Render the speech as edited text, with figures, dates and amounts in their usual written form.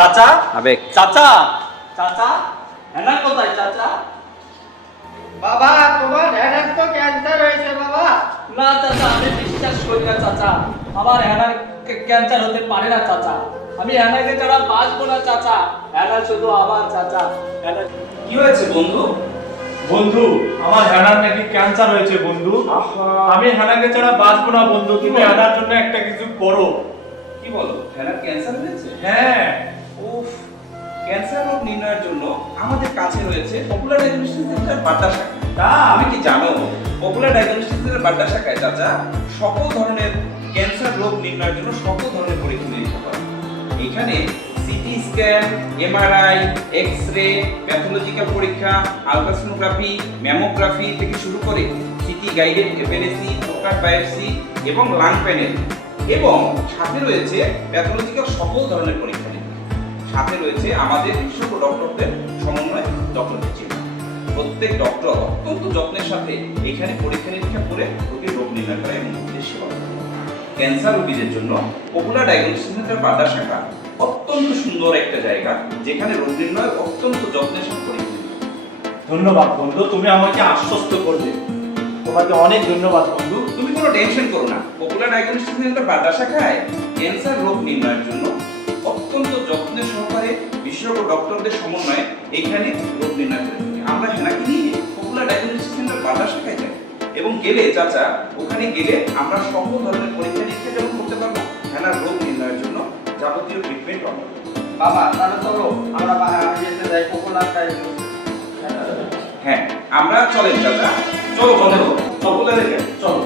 চাচা আবেগ চাচা চাচা হেনা কোথায় চাচা? বাবা তোমার হেনার তো ক্যান্সার হয়েছে বাবা। না চাচা, আমি বিশ্বাস করি না চাচা, আমার হেনার ক্যান্সার হতে পারে না চাচা। আমি হেনাকে ছাড়া বাঁচবো না চাচা। হেনা শুধু আমার চাচা। হেনা কি হয়েছে বন্ধু? বন্ধু, আমার হেনার নাকি ক্যান্সার হয়েছে বন্ধু। আমি হেনাকে ছাড়া বাঁচবো না বন্ধু, তুমি হেনার জন্য একটা কিছু করো। কি বলো, হেনার ক্যান্সার হয়েছে? হ্যাঁ। উফ, ক্যান্সার রোগ নির্ণয়ের জন্য আমাদের কাছে রয়েছে পপুলার ডায়াগনস্টিক সেন্টার বাড্ডা শাখা। আমি কি জানো, পপুলার ডায়াগনস্টিক সেন্টার বাড্ডা শাখায় চাচা সকল ধরনের ক্যান্সার রোগ নির্ণয়ের জন্য সকল ধরনের পরীক্ষা নিরীক্ষা করে। এখানে CT scan, MRI, X-ray, pathological পরীক্ষা, আলট্রাসোনোগ্রাফি, ম্যামোগ্রাফি থেকে শুরু করে সিটি গাইডেড এপিএলসি, প্রকার বায়োপসি এবং লাং প্যানেল, এবং সাথে রয়েছে প্যাথোলজিক্যাল সকল ধরনের পরীক্ষা নিরীক্ষা। সাথে রয়েছে আমাদের বিশেষজ্ঞ ডক্টরদের সমন্বয় ডক্টরদের টিম। প্রত্যেক ডক্টর অত্যন্ত যত্নের সাথে এখানে পরীক্ষা নিরীক্ষা করে রোগীর রোগ নির্ণয় করে এবং রোগীদের সেবা করে। ক্যান্সার রোগীদের জন্য পপুলার ডায়াগনস্টিক সেন্টার বাড্ডা শাখা অত্যন্ত সুন্দর একটা জায়গা, যেখানে রোগ নির্ণয় অত্যন্ত যত্নের সাথে পরীক্ষা নিরীক্ষা। ধন্যবাদ বন্ধু, তুমি আমাকে আশ্বস্ত করলে। তোমাকে অনেক ধন্যবাদ বন্ধু। তুমি কোনো টেনশন করো না, পপুলার ডায়াগনস্টিক সেন্টার বাড্ডা শাখায় ক্যান্সার রোগ নির্ণয়ের জন্য অত্যন্ত যত্নের সহকারে বিশেষজ্ঞ ডক্টরদের সমন্বয়ে এখানে রোগ নির্ণয় করে থাকি। আমরা হেনাকে নিয়ে পপুলার ডায়াগনস্টিক সেন্টার বাড্ডা শাখায় যাই, এবং গেলে চাচা ওখানে গেলে আমরা সকল ধরনের পরীক্ষা নিরীক্ষা যেমন করতে পারবো, হেনার রোগ নির্ণয়ের জন্য যাবতীয় ট্রিটমেন্ট পাবো। বাবা তাহলে চলো আমরা যেতে যাই পপুলার ডায়াগনস্টিক। হ্যাঁ, আমরা চলেন চাচা, চলো বন্ধু, সকলে দেখে চলো।